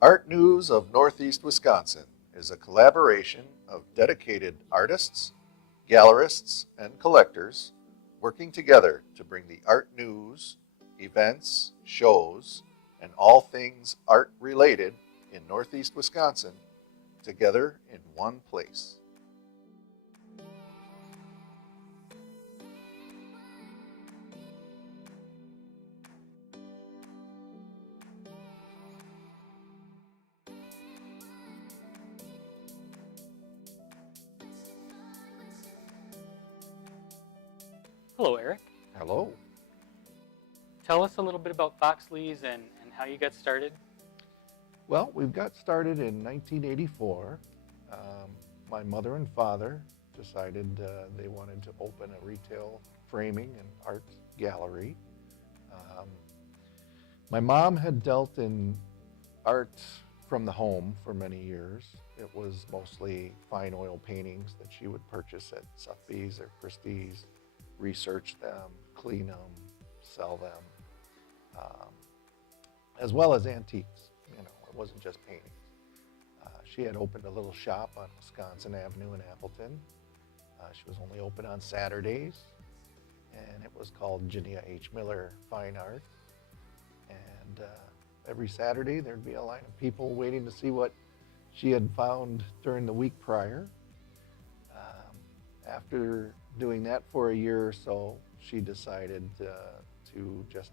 Art News of Northeast Wisconsin is a collaboration of dedicated artists, gallerists, and collectors working together to bring the art news, events, shows, and all things art related in Northeast Wisconsin together in one place. Hello, Eric. Hello. Tell us a little bit about Foxley's and how you got started. Well, we've got started in 1984. My mother and father decided they wanted to open a retail framing and art gallery. Um, my mom had dealt in art from the home for many years. It was mostly fine oil paintings that she would purchase at Sotheby's or Christie's, research them, clean them, sell them, um, as well as antiques. You know, it wasn't just paintings. She had opened a little shop on Wisconsin Avenue in Appleton. She was only open on Saturdays, and it was called Jania H. Miller Fine Art. And every Saturday there'd be a line of people waiting to see what she had found during the week prior. After doing that for a year or so, she decided to just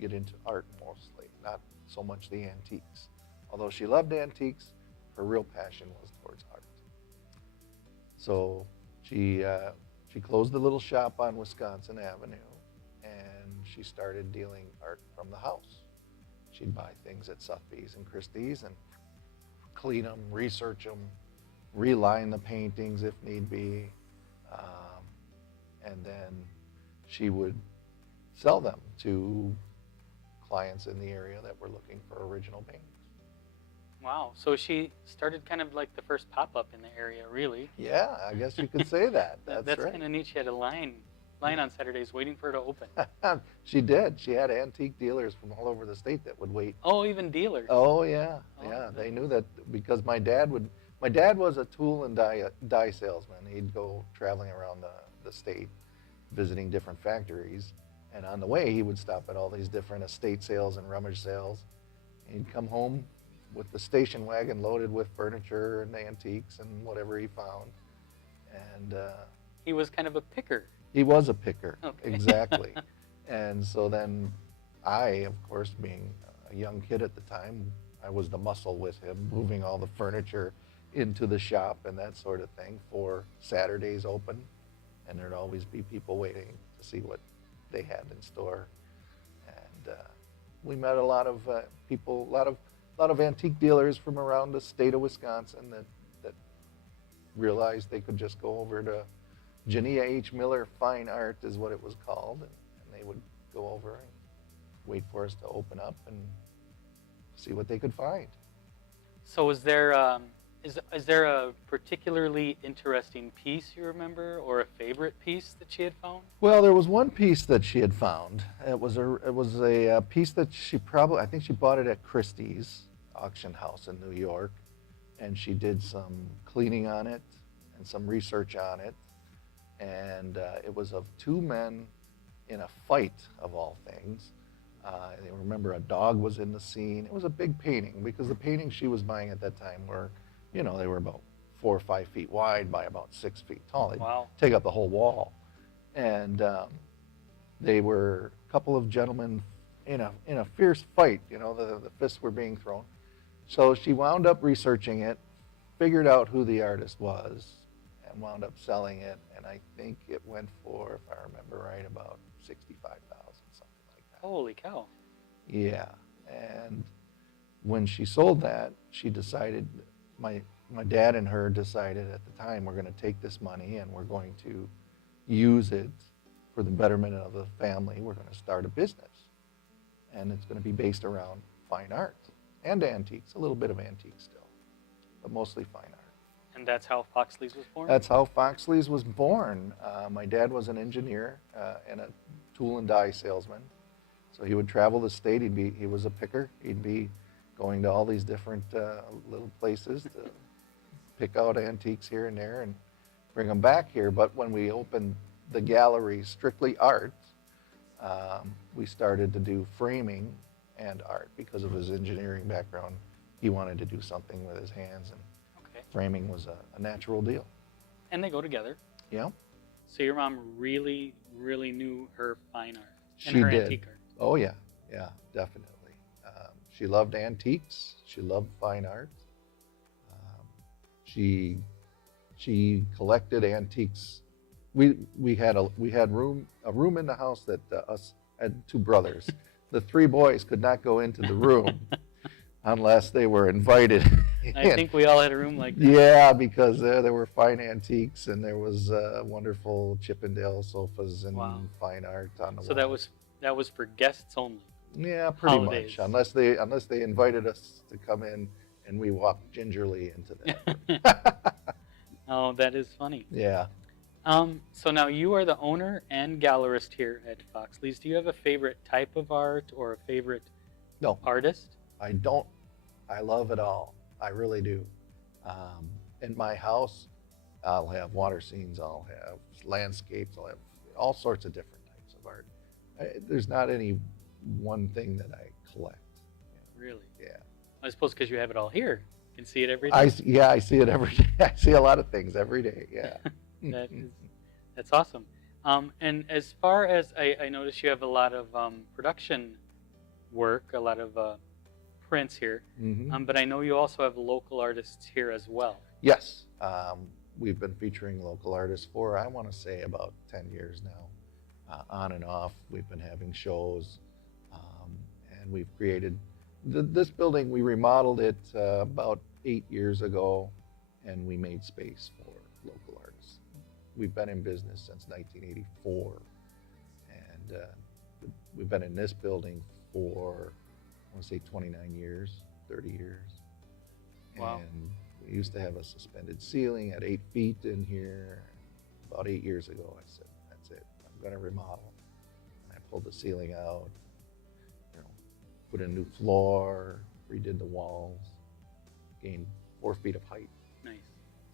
get into art mostly, not so much the antiques. Although she loved antiques, her real passion was towards art. So she closed the little shop on Wisconsin Avenue, and she started dealing art from the house. She'd buy things at Sotheby's and Christie's and clean them, research them, reline the paintings if need be, and then she would sell them to clients in the area that were looking for original paintings. Wow. So she started kind of like the first pop-up in the area, really. Yeah, I guess you could say that. That's right. kind of neat. She had a line on Saturdays waiting for her to open. She did. She had antique dealers from all over the state that would wait. Oh, even dealers. Oh yeah, yeah. They knew that because my dad was a tool and die salesman. He'd go traveling around the state, visiting different factories, and on the way he would stop at all these different estate sales and rummage sales. And he'd come home with the station wagon loaded with furniture and antiques and whatever he found. And he was kind of a picker. He was a picker, okay. Exactly. And so then I, of course, being a young kid at the time, I was the muscle with him, moving all the furniture into the shop and that sort of thing for Saturdays open. And there'd always be people waiting to see what they had in store. And we met a lot of people, a lot of antique dealers from around the state of Wisconsin that realized they could just go over to Jania H. Miller Fine Art is what it was called, and they would go over and wait for us to open up and see what they could find. So is there a particularly interesting piece you remember, or a favorite piece that she had found? Well, there was one piece that she had found. It was a piece that I think she bought it at Christie's auction house in New York, and she did some cleaning on it and some research on it. And it was of two men in a fight, of all things. I remember a dog was in the scene. It was a big painting because the paintings she was buying at that time were, they were about 4 or 5 feet wide by about 6 feet tall. They'd take up the whole wall. And they were a couple of gentlemen in a fierce fight. The fists were being thrown. So she wound up researching it, figured out who the artist was, and wound up selling it, and I think it went for, if I remember right, about $65,000, something like that. Holy cow. Yeah, and when she sold that, she decided, my dad and her decided at the time, we're going to take this money and we're going to use it for the betterment of the family. We're going to start a business, and it's going to be based around fine art and antiques, a little bit of antiques still, but mostly fine art. And that's how Foxley's was born? That's how Foxley's was born. My dad was an engineer and a tool and die salesman. So he would travel the state. He was a picker. He'd be going going to all these different little places to pick out antiques here and there and bring them back here. But when we opened the gallery, Strictly Art, we started to do framing and art because of his engineering background. He wanted to do something with his hands, and Okay. framing was a natural deal. And they go together. Yeah, So your mom really, really knew her fine art and she her did. antique art. Oh yeah, yeah, definitely. She loved antiques. She loved fine art. Um, she collected antiques. We had a room in the house that us had two brothers. The three boys could not go into the room unless they were invited. I think we all had a room like that. Yeah, because there were fine antiques, and there was wonderful Chippendale sofas and Wow. fine art on the So wall. that was for guests only. Yeah, pretty holidays. much. Unless they invited us to come in, and we walked gingerly into them. Oh, that is funny. Yeah. So now you are the owner and gallerist here at Foxley's. Do you have a favorite type of art or a favorite No, artist? I don't. I love it all. I really do. In my house, I'll have water scenes. I'll have landscapes. I'll have all sorts of different types of art. There's not any one thing that I collect. Really? Yeah. I suppose because you have it all here. You can see it every day. I see it every day. I see a lot of things every day. Yeah. That's awesome. And as far as I notice, you have a lot of production work, a lot of prints here. Mm-hmm. But I know you also have local artists here as well. Yes. We've been featuring local artists for, I want to say, about 10 years now. On and off, we've been having shows. And we've created this building. We remodeled it about 8 years ago, and we made space for local artists. We've been in business since 1984, and we've been in this building for, I want to say, 29 years, 30 years. Wow. And we used to have a suspended ceiling at 8 feet in here. About 8 years ago, I said, that's it, I'm going to remodel. And I pulled the ceiling out, put in a new floor, redid the walls, gained 4 feet of height. Nice.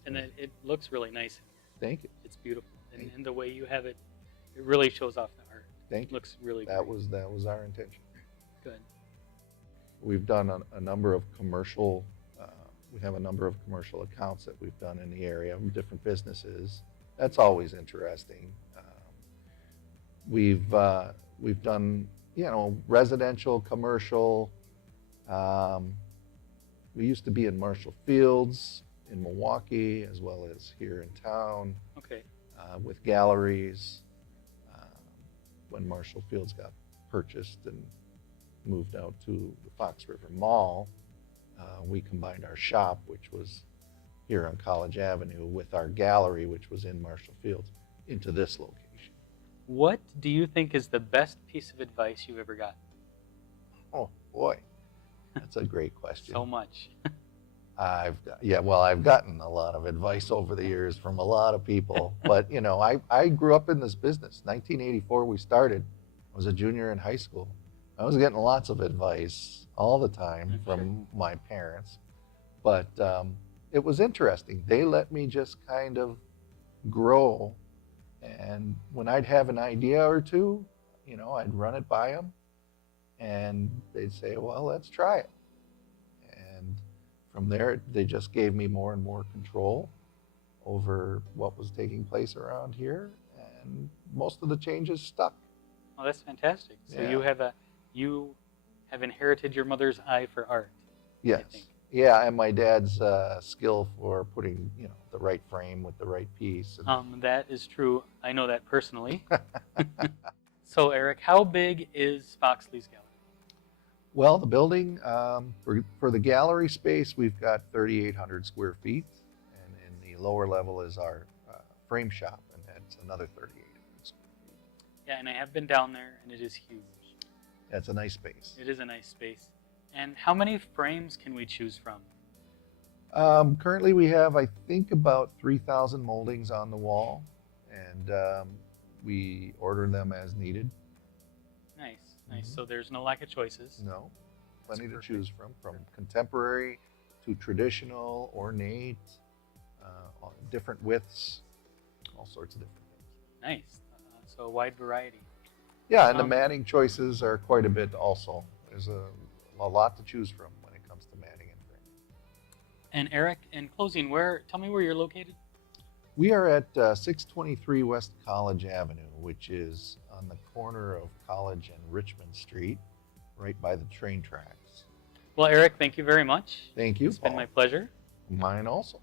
And it looks really nice. Thank you. It's beautiful. And the way you have it, it really shows off the art. Thank you. Looks really That great. was our intention. Good. We've done a number of commercial. We have a number of commercial accounts that we've done in the area, different businesses. That's always interesting. We've done residential, commercial. We used to be in Marshall Fields in Milwaukee, as well as here in town. Okay. With galleries. When Marshall Fields got purchased and moved out to the Fox River Mall, we combined our shop, which was here on College Avenue, with our gallery, which was in Marshall Fields, into this location. What do you think is the best piece of advice you've ever gotten? Oh boy, that's a great question. So much. I've gotten a lot of advice over the years from a lot of people, but I grew up in this business. 1984 we started. I was a junior in high school. I was getting lots of advice all the time I'm from my parents, but it was interesting. They let me just kind of grow, and when I'd have an idea or two, I'd run it by them, and they'd say, well, let's try it. And from there, they just gave me more and more control over what was taking place around here, and most of the changes stuck. Oh, that's fantastic. So Yeah. you have inherited your mother's eye for art. Yes. I think. Yeah, and my dad's skill for putting, the right frame with the right piece. And That is true. I know that personally. So Eric, how big is Foxley's gallery? well, the building, for the gallery space, we've got 3,800 square feet, and in the lower level is our frame shop, and that's another 3,800 square feet. Yeah, and I have been down there, and it is huge. That's a nice space. It is a nice space. And how many frames can we choose from? Currently, we have, I think, about 3,000 moldings on the wall, and we order them as needed. Nice, nice. So there's no lack of choices. No. plenty to perfect. choose from contemporary to traditional, ornate, different widths, all sorts of different things. Nice. So a wide variety. Yeah, and the Um, matting choices are quite a bit also. There's a lot to choose from when it comes to matting and framing. and Eric, in closing, tell me where you're located. We are at 623 West College Avenue, which is on the corner of College and Richmond Street, right by the train tracks. Well, Eric, thank you very much. Thank you, It's been Paul. my pleasure. Mine also.